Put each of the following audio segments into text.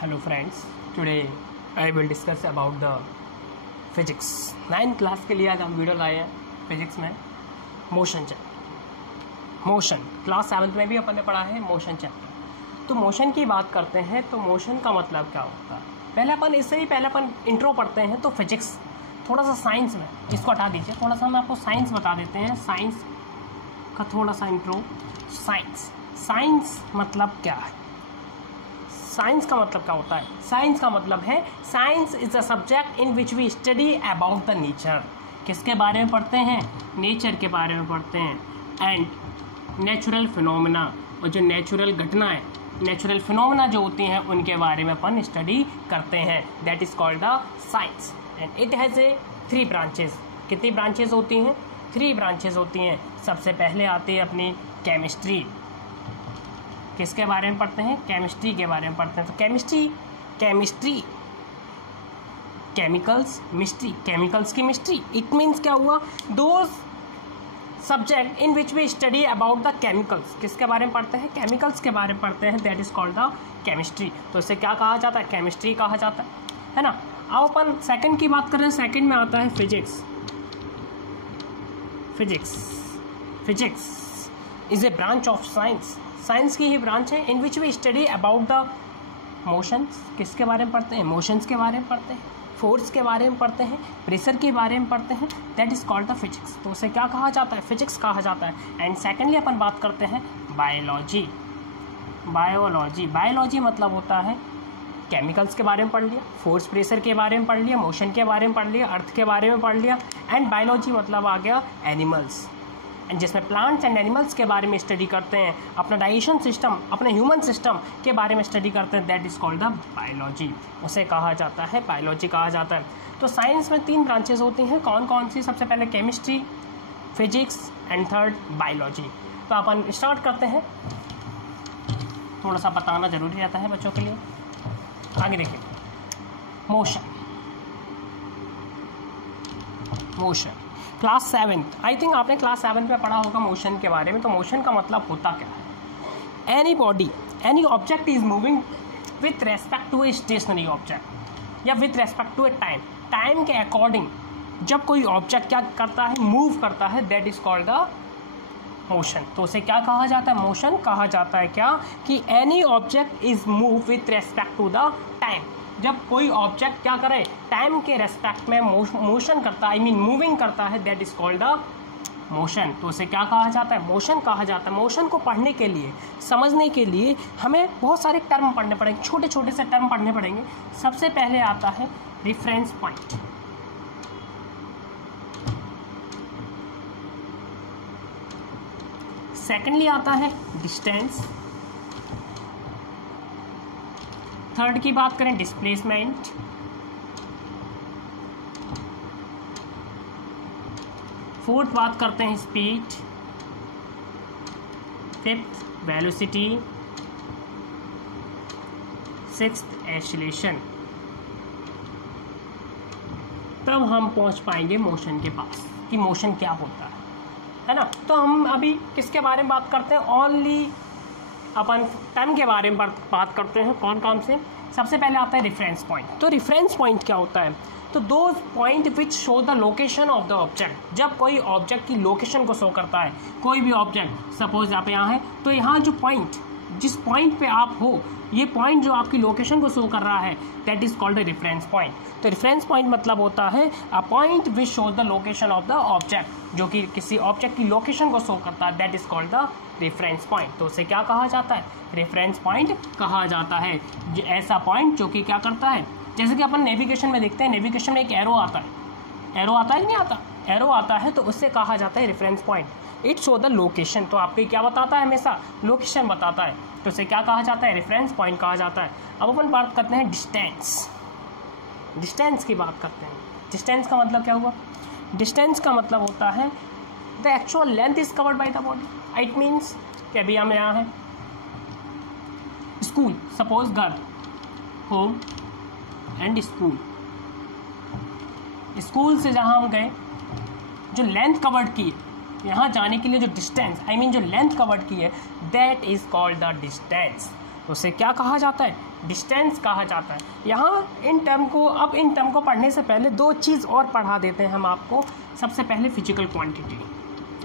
Hello friends, today I will discuss about the physics. 9th class के लिए आज हम वीडियो लाए हैं फिजिक्स में motion chapter. Motion class 7th में भी अपन ने पढ़ा है मोशन चैप्टर। तो मोशन की बात करते हैं तो मोशन का मतलब क्या होता है, पहले अपन इंट्रो पढ़ते हैं। तो फिजिक्स थोड़ा सा साइंस में, इसको हटा दीजिए, थोड़ा सा हम आपको साइंस बता देते हैं। साइंस का थोड़ा सा इंट्रो। साइंस मतलब क्या है, साइंस का मतलब क्या होता है? साइंस का मतलब है science is a subject in which we study about the nature. किसके बारे में पढ़ते हैं? नेचर के बारे में पढ़ते हैं। एंड नेचुरल फिनोमेना, और जो नेचुरल घटनाएं, नेचुरल फिनोमेना जो होती हैं उनके बारे में अपन स्टडी करते हैं। That is called the science and it has a 3 branches. कितनी ब्रांचेज होती हैं? 3 ब्रांचेज होती हैं। सबसे पहले आती है अपनी केमिस्ट्री। किसके बारे में पढ़ते हैं? केमिस्ट्री के बारे में पढ़ते हैं। तो केमिस्ट्री केमिकल्स, मिस्ट्री, केमिकल्स की मिस्ट्री। इट मीन्स क्या हुआ? Those subject in which we study about the chemicals. किसके बारे में पढ़ते हैं? केमिकल्स के बारे में पढ़ते हैं। That is called the chemistry. तो इसे क्या कहा जाता है? केमिस्ट्री कहा जाता है ना। अब अपन सेकंड की बात करें, सेकंड में आता है physics. Physics is a branch of science. Science की ही ब्रांच है in which we study about the motions. किसके बारे में पढ़ते हैं? मोशंस के बारे में पढ़ते हैं, फोर्स के बारे में पढ़ते हैं, प्रेशर के बारे में पढ़ते हैं। That is called the physics. तो उसे क्या कहा जाता है? फिजिक्स कहा जाता है। एंड सेकेंडली अपन बात करते हैं बायोलॉजी। बायोलॉजी मतलब होता है केमिकल्स के बारे में पढ़ लिया, फोर्स प्रेशर के बारे में पढ़ लिया, मोशन के बारे में पढ़ लिया, अर्थ के बारे में पढ़ लिया। एंड बायोलॉजी मतलब आ गया एनिमल्स, जिसमें प्लांट्स एंड एनिमल्स के बारे में स्टडी करते हैं, अपना डाइजेशन सिस्टम, अपने ह्यूमन सिस्टम के बारे में स्टडी करते हैं। That is called the biology. उसे कहा जाता है बायोलॉजी कहा जाता है। तो साइंस में 3 ब्रांचेज होती हैं। कौन कौन सी? सबसे पहले chemistry, physics and third biology. तो अपन स्टार्ट करते हैं। थोड़ा सा बताना जरूरी रहता है बच्चों के लिए। आगे देखिए, motion class 7th, I think आपने क्लास 7th में पढ़ा होगा मोशन के बारे में। तो मोशन का मतलब होता क्या है? Any body, any object is moving with respect to a stationary object या with respect to a time के अकॉर्डिंग जब कोई ऑब्जेक्ट क्या करता है? मूव करता है। That is called the motion. तो उसे क्या कहा जाता है? मोशन कहा जाता है। क्या कि any object is move with respect to the time. जब कोई ऑब्जेक्ट क्या करे? टाइम के रेस्पेक्ट में मोशन करता है, आई मीन मूविंग करता है। That is called the motion. तो उसे क्या कहा जाता है? मोशन कहा जाता है। मोशन को पढ़ने के लिए, समझने के लिए हमें बहुत सारे टर्म पढ़ने पड़ेंगे, छोटे छोटे से टर्म पढ़ने पड़ेंगे। सबसे पहले आता है रिफरेंस पॉइंट। सेकेंडली आता है डिस्टेंस। थर्ड की बात करें डिस्प्लेसमेंट। फोर्थ बात करते हैं speed. Fifth velocity. Sixth acceleration. तब हम पहुंच पाएंगे मोशन के पास कि मोशन क्या होता है ना। तो हम अभी किसके बारे में बात करते हैं? ओनली अपन टाइम के बारे में बात करते हैं। कौन कौन से? सबसे पहले आता है रेफरेंस पॉइंट। तो रेफरेंस पॉइंट क्या होता है? तो दो point which show the location of the object. जब कोई ऑब्जेक्ट की लोकेशन को शो करता है, कोई भी ऑब्जेक्ट, सपोज आप यहाँ हैं तो यहाँ जो पॉइंट, जिस पॉइंट पे आप हो, ये पॉइंट जो आपकी लोकेशन को शो कर रहा है, that is called a reference point. तो रेफरेंस पॉइंट मतलब होता है a point which show the location of the object, जो कि किसी ऑब्जेक्ट की लोकेशन को शो करता है। That is called the reference point. तो उसे क्या कहा जाता है? रेफरेंस पॉइंट कहा जाता है। ऐसा पॉइंट जो कि क्या करता है, जैसे कि अपन नेविगेशन में देखते हैं, नेविगेशन में एक एरो आता है। एरो आता है कि नहीं आता? एरो आता है, तो उससे कहा जाता है reference point. It show the location. तो आपको क्या बताता है? हमेशा लोकेशन बताता है। तो उसे क्या कहा जाता है? रेफरेंस पॉइंट कहा जाता है। अब अपन बात करते हैं डिस्टेंस। डिस्टेंस की बात करते हैं। डिस्टेंस का मतलब क्या हुआ? डिस्टेंस का मतलब होता है the actual length is covered by the body. It means कि अभी हम यहाँ हैं, स्कूल, सपोज घर, होम एंड स्कूल। स्कूल से जहाँ हम गए, जो लेंथ कवर्ड की है, यहाँ जाने के लिए जो डिस्टेंस, आई मीन जो लेंथ कवर्ड की है, that is called the distance. तो उसे क्या कहा जाता है, डिस्टेंस कहा जाता है। यहाँ इन टर्म को पढ़ने से पहले दो चीज़ और पढ़ा देते हैं हम आपको। सबसे पहले फिजिकल क्वांटिटी,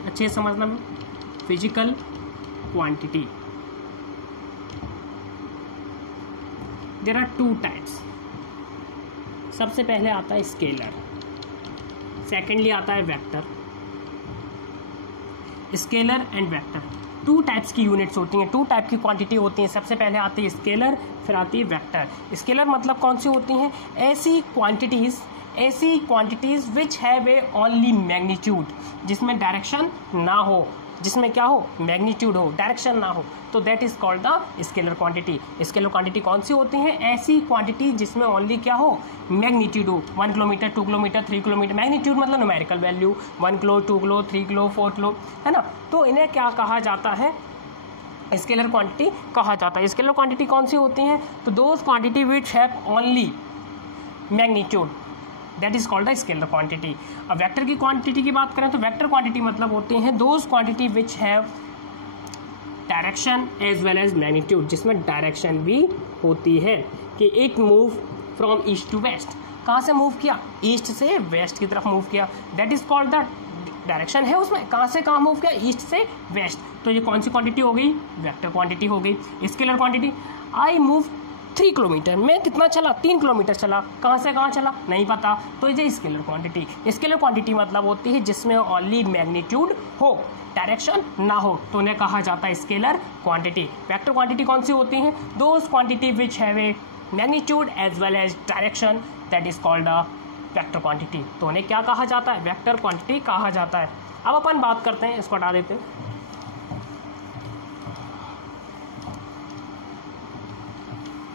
अच्छे से समझना में, physical quantity. There are two types. सबसे पहले आता है स्केलर, सेकेंडली आता है vector. Scalar and vector, two types की यूनिट्स होती हैं, टू टाइप की क्वांटिटी होती हैं। सबसे पहले आती है स्केलर, फिर आती है वेक्टर। स्केलर मतलब कौन सी होती हैं, ऐसी quantities which have A only magnitude, जिसमें डायरेक्शन ना हो, जिसमें क्या हो, मैग्नीट्यूड हो, डायरेक्शन ना हो, तो that is called the scalar quantity. Scalar quantity कौन सी होती हैं, ऐसी क्वांटिटी जिसमें ओनली क्या हो, मैग्नीट्यूड हो। 1 किलोमीटर, 2 किलोमीटर, 3 किलोमीटर, मैग्नीट्यूड मतलब numerical value, 1 kilo, 2 kilo, 3 kilo, 4 kilo, है ना। तो इन्हें क्या कहा जाता है, स्केलर क्वांटिटी कहा जाता है। स्केलर क्वांटिटी कौन सी होती हैं, तो those quantity which have only magnitude, that is called the scalar quantity. अब वेक्टर की क्वांटिटी की बात करें तो वेक्टर क्वांटिटी मतलब होते हैं those quantity which have direction as well as magnitude, जिसमें डायरेक्शन भी होती है कि it move from east to west. कहाँ से मूव किया, ईस्ट से वेस्ट की तरफ मूव किया, that is called the direction है उसमें, कहाँ से कहाँ मूव किया, ईस्ट से वेस्ट। तो ये कौन सी क्वांटिटी हो गई, वेक्टर क्वांटिटी हो गई। Scalar quantity, I move 3 kilometre, मैं कितना चला, 3 किलोमीटर चला, कहाँ से कहाँ चला नहीं पता, तो ये स्केलर क्वांटिटी। स्केलर क्वांटिटी मतलब होती है जिसमें ओनली मैग्नीट्यूड हो, डायरेक्शन ना हो, तो उन्हें कहा जाता है स्केलर क्वांटिटी। वेक्टर क्वांटिटी कौन सी होती हैं, those quantity which have a magnitude as well as direction, that is called the vector quantity. तो उन्हें क्या कहा जाता है, वेक्टर क्वांटिटी कहा जाता है। अब अपन बात करते हैं, इसको हटा देते हैं,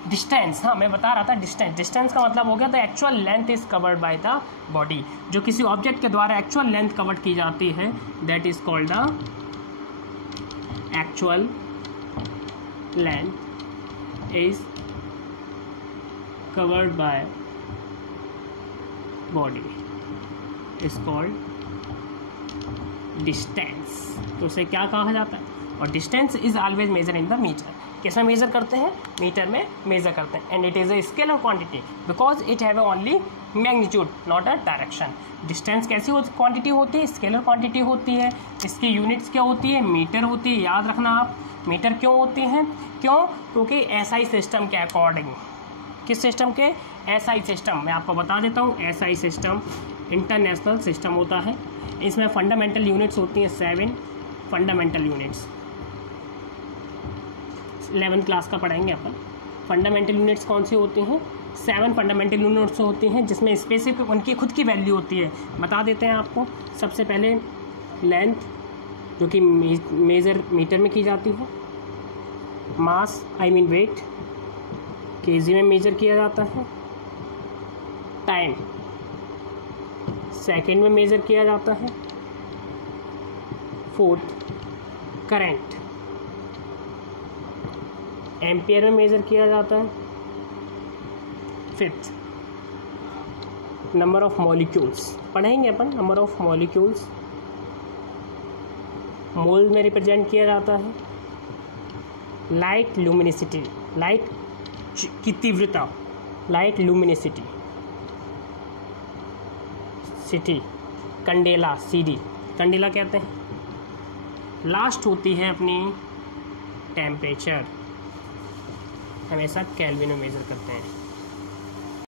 डिस्टेंस। हाँ, मैं बता रहा था डिस्टेंस का मतलब हो गया the actual length is covered by the body, जो किसी ऑब्जेक्ट के द्वारा एक्चुअल लेंथ कवर्ड की जाती है, that is called the actual length is covered by body is called distance. तो उसे क्या कहा जाता है, और distance is always measure in the meter. किसमें मेजर करते हैं, मीटर में मेजर करते हैं। And it is a scalar quantity because it have only magnitude not a direction. Distance कैसी क्वांटिटी होती है, स्केलर क्वांटिटी होती है। इसकी यूनिट्स क्या होती है, मीटर होती है। याद रखना आप, मीटर क्यों होती हैं, क्यों, क्योंकि एसआई सिस्टम के अकॉर्डिंग, किस सिस्टम के, एसआई सिस्टम। मैं आपको बता देता हूँ, एसआई सिस्टम इंटरनेशनल सिस्टम होता है। इसमें फंडामेंटल यूनिट्स होती हैं 7 फंडामेंटल यूनिट्स। 11th क्लास का पढ़ाएंगे अपन। फंडामेंटल यूनिट्स कौन सी होती हैं, 7 फंडामेंटल यूनिट्स होती हैं, जिसमें स्पेसिफिक उनकी खुद की वैल्यू होती है। बता देते हैं आपको। सबसे पहले लेंथ, जो कि मेजर मीटर में की जाती है। मास आई मीन वेट, केजी में मेजर किया जाता है। टाइम, सेकंड में मेजर किया जाता है। फोर्थ, करंट, एम्पियर में मेजर किया जाता है। फिफ्थ, नंबर ऑफ मॉलिक्यूल्स, पढ़ेंगे अपन, नंबर ऑफ मॉलिक्यूल्स मोल में रिप्रेजेंट किया जाता है। लाइट लुमिनिसिटी, लाइट की तीव्रता, light लुमिनिसिटी। City, Kandela, CD, Kandela कहते हैं। लास्ट होती है अपनी टेम्परेचर, हमेशा केल्विन में मेजर करते हैं।